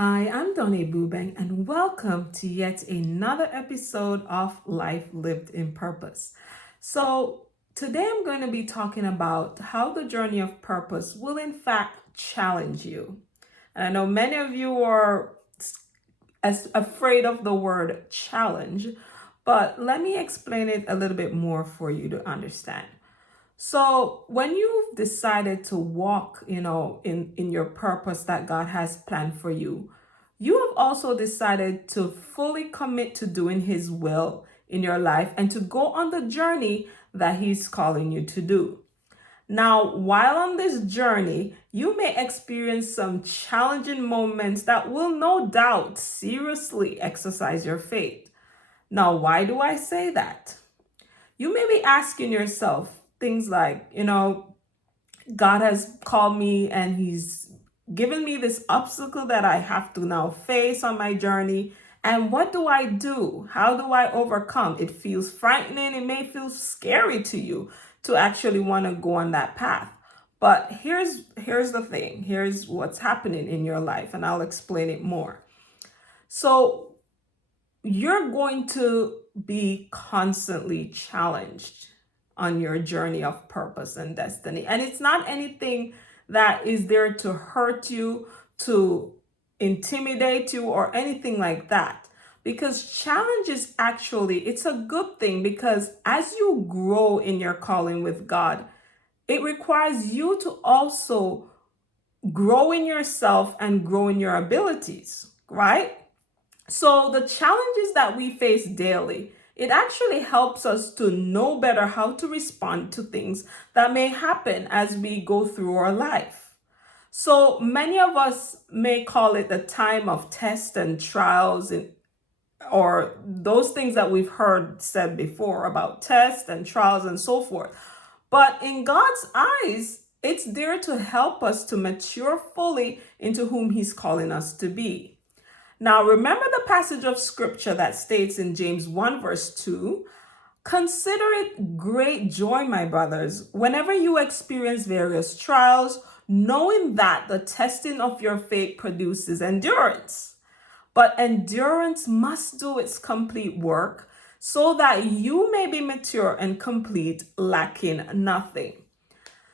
Hi, I'm Donae Buabeng, and welcome to yet another episode of Life Lived in Purpose. Today I'm going to be talking about how the journey of purpose will, in fact, challenge you. And I know many of you are as afraid of the word challenge, but let me explain it a little bit more for you to understand. So when you've decided to walk, in your purpose that God has planned for you, you have also decided to fully commit to doing his will in your life and to go on the journey that he's calling you to do. Now, while on this journey, you may experience some challenging moments that will no doubt seriously exercise your faith. Now, why do I say that? You may be asking yourself things like, God has called me and he's given me this obstacle that I have to now face on my journey. And what do I do? How do I overcome? It feels frightening. It may feel scary to you to actually want to go on that path. But here's the thing. Here's what's happening in your life, and I'll explain it more. So you're going to be constantly challenged on your journey of purpose and destiny. And it's not anything that is there to hurt you, to intimidate you, or anything like that. Because challenge is actually, it's a good thing, because as you grow in your calling with God, it requires you to also grow in yourself and grow in your abilities, right? So the challenges that we face daily, it actually helps us to know better how to respond to things that may happen as we go through our life. So many of us may call it the time of tests and trials, or those things that we've heard said before about tests and trials and so forth. But in God's eyes, it's there to help us to mature fully into whom he's calling us to be. Now, remember the passage of scripture that states in James 1 verse 2, "Consider it great joy, my brothers, whenever you experience various trials, knowing that the testing of your faith produces endurance. But endurance must do its complete work, so that you may be mature and complete, lacking nothing."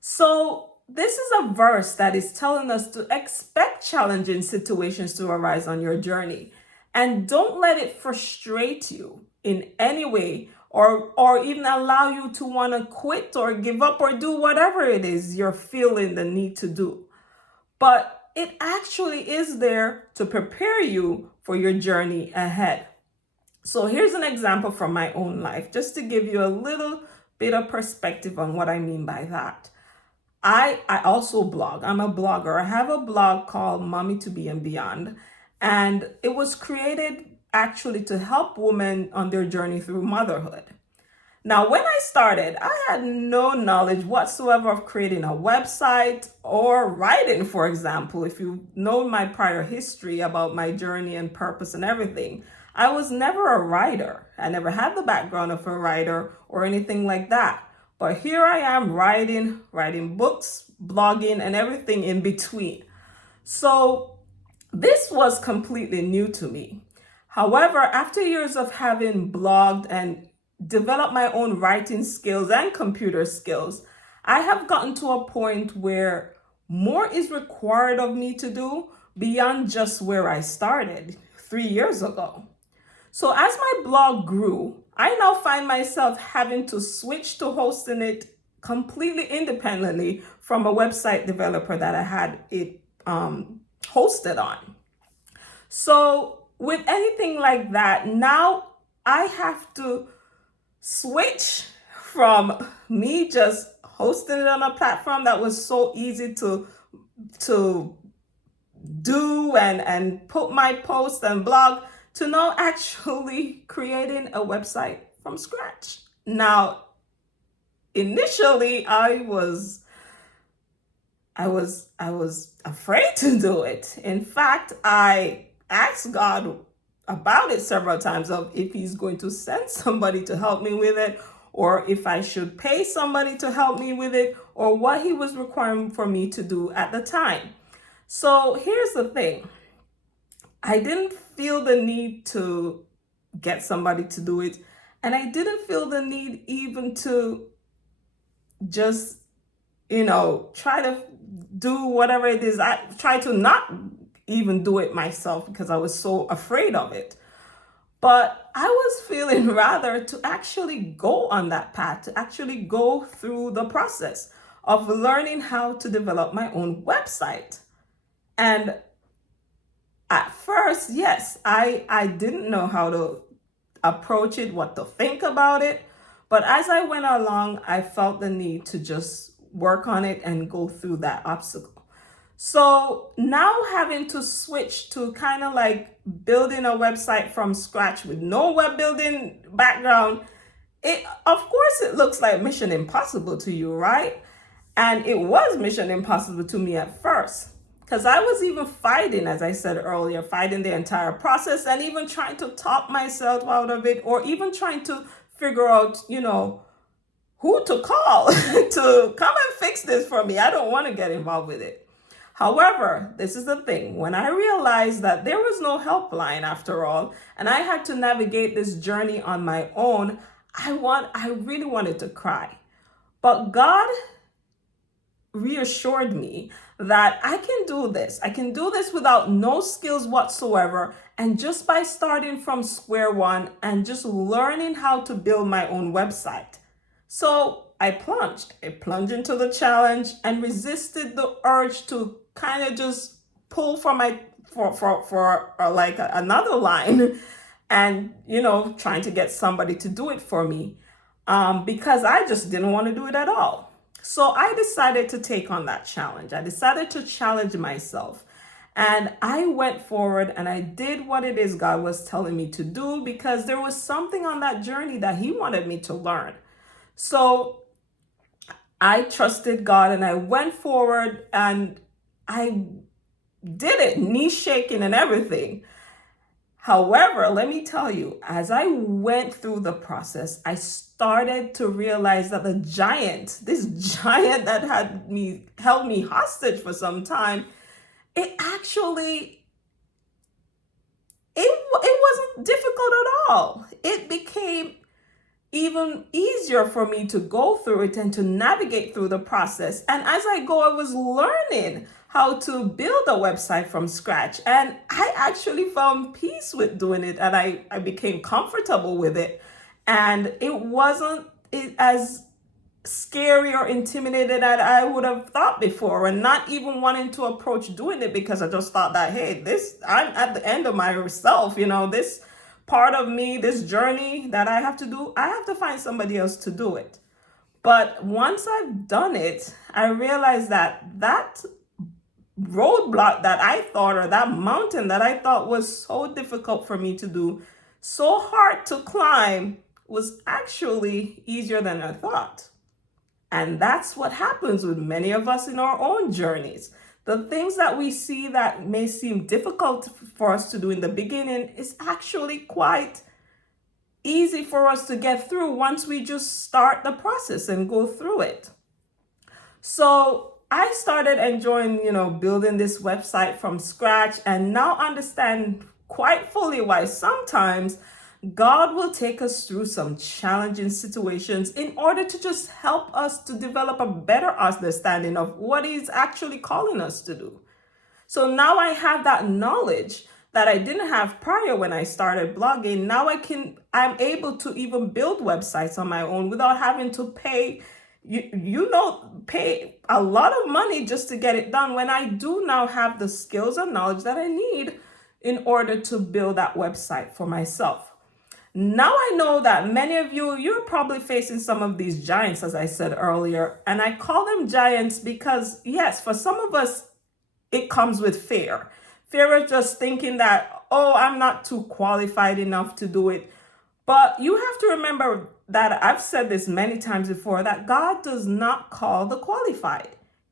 So this is a verse that is telling us to expect challenging situations to arise on your journey. And don't let it frustrate you in any way, or even allow you to want to quit or give up or do whatever it is you're feeling the need to do. But it actually is there to prepare you for your journey ahead. So here's an example from my own life, just to give you a little bit of perspective on what I mean by that. I also blog. I'm a blogger. I have a blog called Mommy to Be and Beyond. And it was created actually to help women on their journey through motherhood. Now, when I started, I had no knowledge whatsoever of creating a website or writing, for example. If you know my prior history about my journey and purpose and everything, I was never a writer. I never had the background of a writer or anything like that. But here I am writing books, blogging, and everything in between. So this was completely new to me. However, after years of having blogged and developed my own writing skills and computer skills, I have gotten to a point where more is required of me to do beyond just where I started 3 years ago. So as my blog grew, I now find myself having to switch to hosting it completely independently from a website developer that I had it hosted on. So with anything like that, now I have to switch from me just hosting it on a platform that was so easy to do and put my post and blog, to now actually creating a website from scratch. Now, initially I was afraid to do it. In fact, I asked God about it several times, of if he's going to send somebody to help me with it, or if I should pay somebody to help me with it, or what he was requiring for me to do at the time. So here's the thing. I didn't feel the need to get somebody to do it. And I didn't feel the need even to just, try to do whatever it is. I try to not even do it myself because I was so afraid of it. But I was feeling rather to actually go on that path, to actually go through the process of learning how to develop my own website. And at first, yes, I didn't know how to approach it, what to think about it. But as I went along, I felt the need to just work on it and go through that obstacle. So now having to switch to kind of like building a website from scratch with no web building background, it of course it looks like mission impossible to you, right? And it was mission impossible to me at first. Because I was even fighting, as I said earlier, fighting the entire process and even trying to talk myself out of it, or even trying to figure out, who to call to come and fix this for me. I don't want to get involved with it. However, this is the thing. When I realized that there was no helpline after all, and I had to navigate this journey on my own, I really wanted to cry. But God reassured me that I can do this. I can do this without no skills whatsoever. And just by starting from square one and just learning how to build my own website. So I plunged into the challenge and resisted the urge to kind of just pull for another line and, trying to get somebody to do it for me because I just didn't want to do it at all. So I decided to take on that challenge. I decided to challenge myself. And I went forward and I did what it is God was telling me to do because there was something on that journey that He wanted me to learn. So I trusted God and I went forward and I did it, knee shaking and everything. However, let me tell you, as I went through the process, I started to realize that this giant that held me hostage for some time, it wasn't difficult at all. It became even easier for me to go through it and to navigate through the process. And as I go, I was learning how to build a website from scratch. And I actually found peace with doing it and I became comfortable with it. And it wasn't as scary or intimidated as I would have thought before, and not even wanting to approach doing it because I just thought that, hey, I'm at the end of myself, this part of me, this journey that I have to do, I have to find somebody else to do it. But once I've done it, I realized that roadblock that I thought, or that mountain that I thought was so difficult for me to do, so hard to climb, was actually easier than I thought. And that's what happens with many of us in our own journeys. The things that we see that may seem difficult for us to do in the beginning is actually quite easy for us to get through once we just start the process and go through it. So I started enjoying, building this website from scratch and now understand quite fully why sometimes God will take us through some challenging situations in order to just help us to develop a better understanding of what He's actually calling us to do. So now I have that knowledge that I didn't have prior when I started blogging. Now I'm able to even build websites on my own without having to pay a lot of money just to get it done, when I do now have the skills and knowledge that I need in order to build that website for myself. Now I know that many of you're probably facing some of these giants, as I said earlier, and I call them giants because, yes, for some of us, it comes with fear. Fear of just thinking that, oh, I'm not too qualified enough to do it. But you have to remember that I've said this many times before, that God does not call the qualified.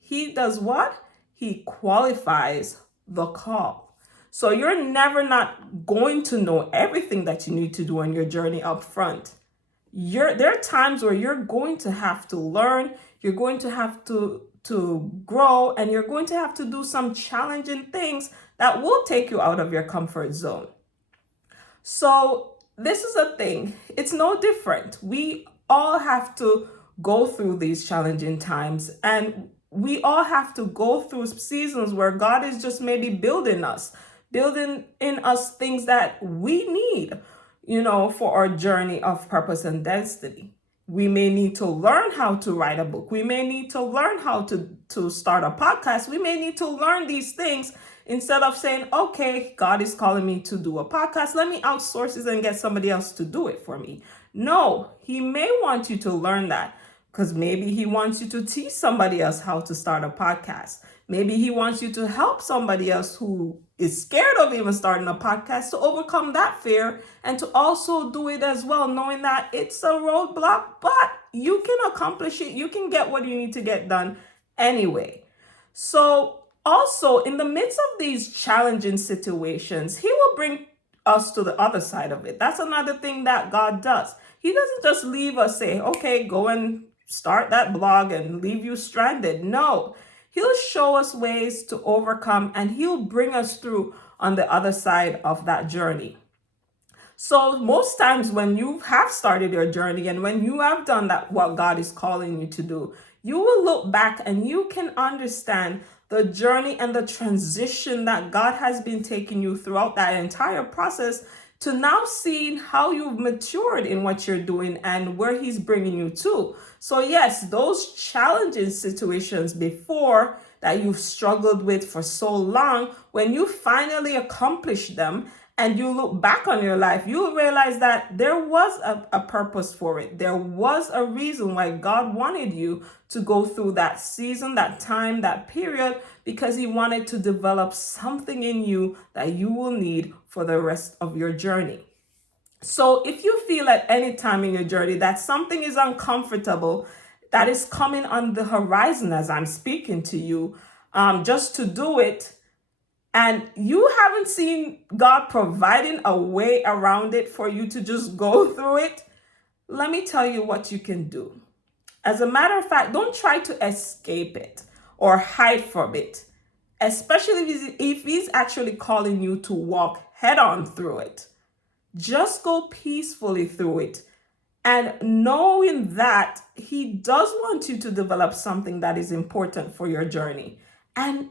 He does what? He qualifies the call. So you're never not going to know everything that you need to do on your journey up front. There are times where you're going to have to learn. You're going to have to to grow, and you're going to have to do some challenging things that will take you out of your comfort zone. So this is a thing. It's no different. We all have to go through these challenging times, and we all have to go through seasons where God is just maybe building in us things that we need, for our journey of purpose and destiny. We may need to learn how to write a book. We may need to learn how to start a podcast. We may need to learn these things instead of saying, okay, God is calling me to do a podcast. Let me outsource this and get somebody else to do it for me. No, he may want you to learn that because maybe he wants you to teach somebody else how to start a podcast. Maybe he wants you to help somebody else who is scared of even starting a podcast to overcome that fear and to also do it as well, knowing that it's a roadblock, but you can accomplish it. You can get what you need to get done anyway. So also, in the midst of these challenging situations, he will bring us to the other side of it. That's another thing that God does. He doesn't just leave us, say, okay, go and start that blog and leave you stranded. No, he'll show us ways to overcome, and he'll bring us through on the other side of that journey. So most times when you have started your journey and when you have done that, what God is calling you to do, you will look back and you can understand the journey and the transition that God has been taking you throughout that entire process to now seeing how you've matured in what you're doing and where he's bringing you to. So yes, those challenging situations before that you've struggled with for so long, when you finally accomplish them and you look back on your life, you'll realize that there was a purpose for it. There was a reason why God wanted you to go through that season, that time, that period, because he wanted to develop something in you that you will need for the rest of your journey. So if you feel at any time in your journey that something is uncomfortable, that is coming on the horizon as I'm speaking to you, just to do it, and you haven't seen God providing a way around it for you to just go through it, let me tell you what you can do. As a matter of fact, don't try to escape it or hide from it, especially if he's actually calling you to walk head on through it. Just go peacefully through it, and knowing that he does want you to develop something that is important for your journey, and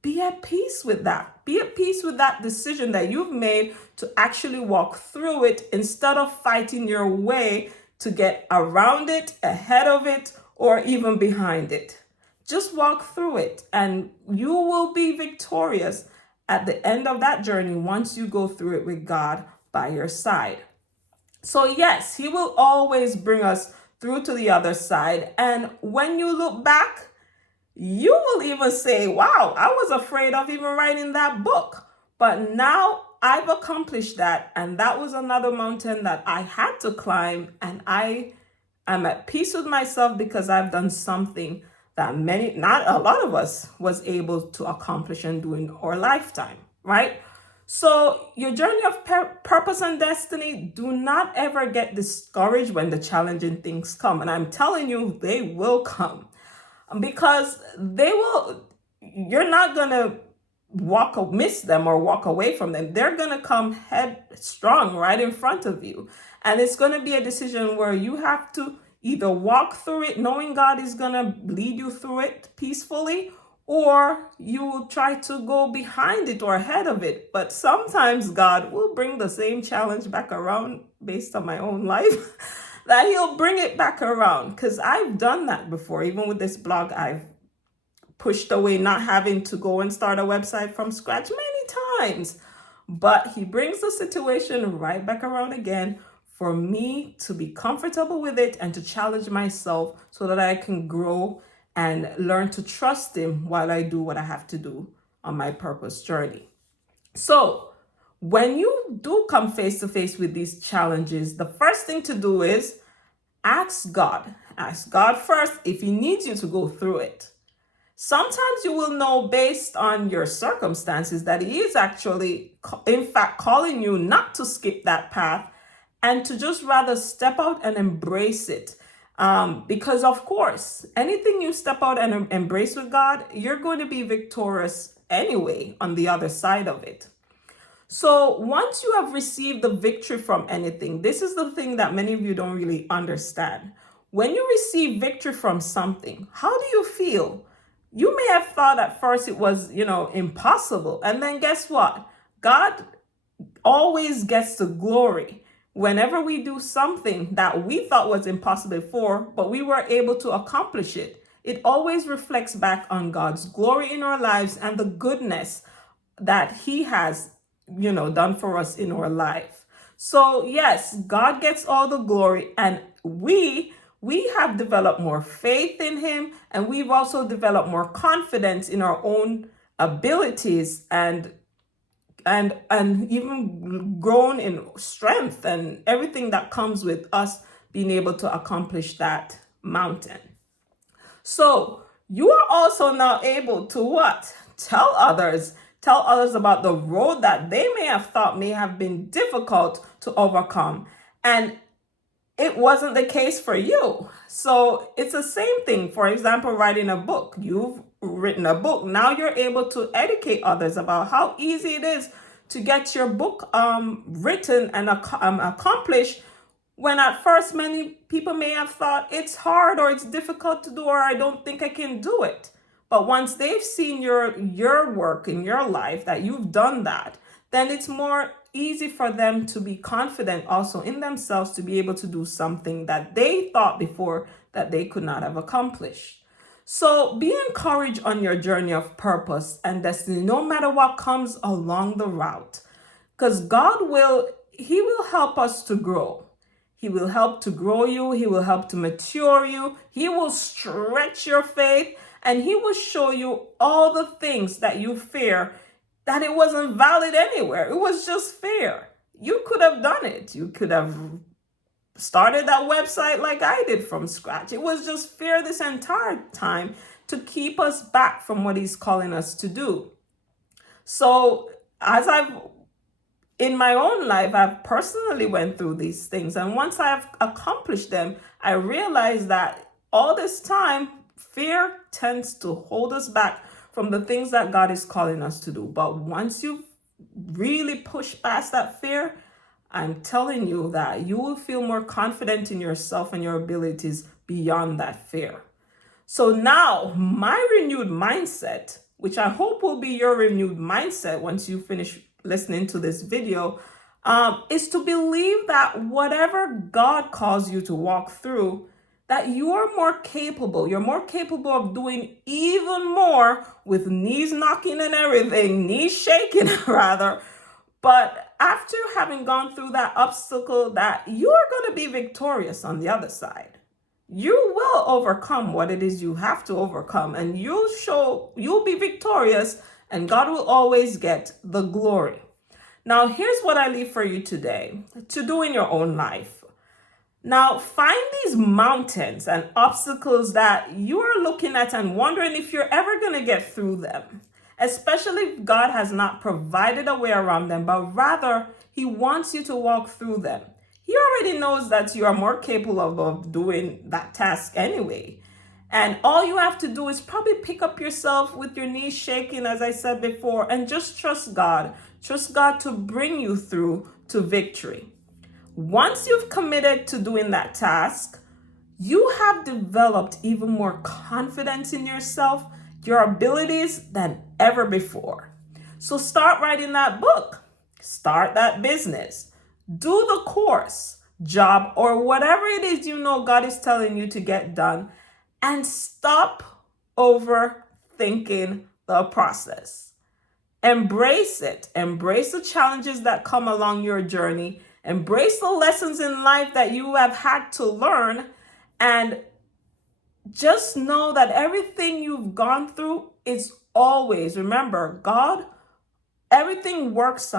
be at peace with that. Be at peace with that decision that you've made to actually walk through it instead of fighting your way to get around it, ahead of it, or even behind it. Just walk through it and you will be victorious at the end of that journey once you go through it with God by your side. So yes, he will always bring us through to the other side. And when you look back, you will even say, wow, I was afraid of even writing that book. But now I've accomplished that. And that was another mountain that I had to climb. And I am at peace with myself because I've done something that not a lot of us was able to accomplish and do in our lifetime, right? So your journey of purpose and destiny, do not ever get discouraged when the challenging things come. And I'm telling you, they will come. Because you're not going to miss them or walk away from them. They're going to come headstrong right in front of you. And it's going to be a decision where you have to either walk through it knowing God is going to lead you through it peacefully, or you will try to go behind it or ahead of it. But sometimes God will bring the same challenge back around based on my own life. That he'll bring it back around, because I've done that before. Even with this blog, I've pushed away not having to go and start a website from scratch many times. But he brings the situation right back around again for me to be comfortable with it and to challenge myself so that I can grow and learn to trust him while I do what I have to do on my purpose journey. So when you do come face to face with these challenges, the first thing to do is ask God. Ask God first if he needs you to go through it. Sometimes you will know based on your circumstances that he is actually, in fact, calling you not to skip that path and to just rather step out and embrace it. Because of course, anything you step out and embrace with God, you're going to be victorious anyway on the other side of it. So once you have received the victory from anything, this is the thing that many of you don't really understand. When you receive victory from something, how do you feel? You may have thought at first it was, impossible. And then guess what? God always gets the glory. Whenever we do something that we thought was impossible before, but we were able to accomplish it, it always reflects back on God's glory in our lives and the goodness that He has, done for us in our life. So yes, God gets all the glory, and we have developed more faith in Him, and we've also developed more confidence in our own abilities and even grown in strength and everything that comes with us being able to accomplish that mountain. So you are also now able to what? Tell others about the road that they may have thought may have been difficult to overcome. And it wasn't the case for you. So it's the same thing. For example, writing a book. You've written a book. Now you're able to educate others about how easy it is to get your book written and accomplished, when at first many people may have thought it's hard or it's difficult to do, or I don't think I can do it. But once they've seen your work in your life, that you've done that, then it's more easy for them to be confident also in themselves to be able to do something that they thought before that they could not have accomplished. So be encouraged on your journey of purpose and destiny, no matter what comes along the route, because He will help us to grow. He will help to grow you. He will help to mature you. He will stretch your faith, and He will show you all the things that you fear, that it wasn't valid anywhere. It was just fear. You could have done it. You could have started that website like I did from scratch. It was just fear this entire time to keep us back from what He's calling us to do. So in my own life, I've personally went through these things. And once I've accomplished them, I realized that all this time, fear tends to hold us back from the things that God is calling us to do. But once you really push past that fear, I'm telling you that you will feel more confident in yourself and your abilities beyond that fear. So now my renewed mindset, which I hope will be your renewed mindset once you finish listening to this video, is to believe that whatever God calls you to walk through, that you're more capable. You're more capable of doing even more, with knees knocking and everything, knees shaking rather. But after having gone through that obstacle, that you're going to be victorious on the other side. You will overcome what it is you have to overcome, and you'll be victorious, and God will always get the glory. Now, here's what I leave for you today to do in your own life. Now, find these mountains and obstacles that you are looking at and wondering if you're ever going to get through them, especially if God has not provided a way around them, but rather He wants you to walk through them. He already knows that you are more capable of doing that task anyway. And all you have to do is probably pick up yourself with your knees shaking, as I said before, and just trust God. Trust God to bring you through to victory. Once you've committed to doing that task, you have developed even more confidence in yourself, your abilities, than ever before. So start writing that book, start that business, do the course, job, or whatever it is God is telling you to get done, and stop overthinking the process. Embrace it. Embrace the challenges that come along your journey. Embrace the lessons in life that you have had to learn, and just know that everything you've gone through is always, remember, God, everything works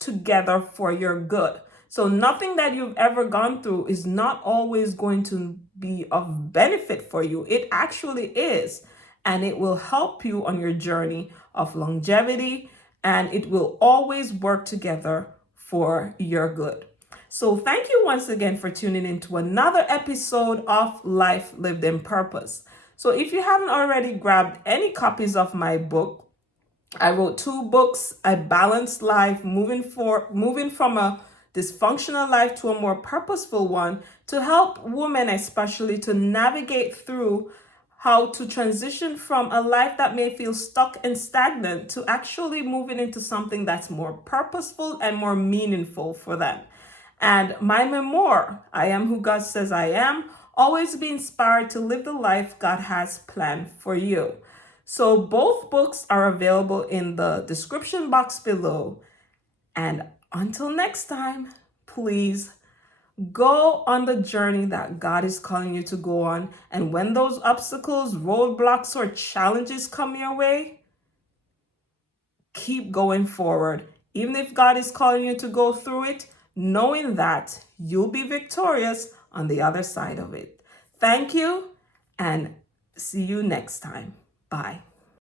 together for your good. So nothing that you've ever gone through is not always going to be of benefit for you. It actually is. And it will help you on your journey of longevity, and it will always work together for your good. So thank you once again for tuning in to another episode of Life Lived in Purpose. So if you haven't already grabbed any copies of my book, I wrote 2 books, A Balanced Life, moving from a dysfunctional life to a more purposeful one, to help women especially to navigate through how to transition from a life that may feel stuck and stagnant to actually moving into something that's more purposeful and more meaningful for them. And my memoir, I Am Who God Says I Am, always be inspired to live the life God has planned for you. So both books are available in the description box below. And until next time, please go on the journey that God is calling you to go on. And when those obstacles, roadblocks, or challenges come your way, keep going forward. Even if God is calling you to go through it, knowing that you'll be victorious on the other side of it. Thank you, and see you next time. Bye.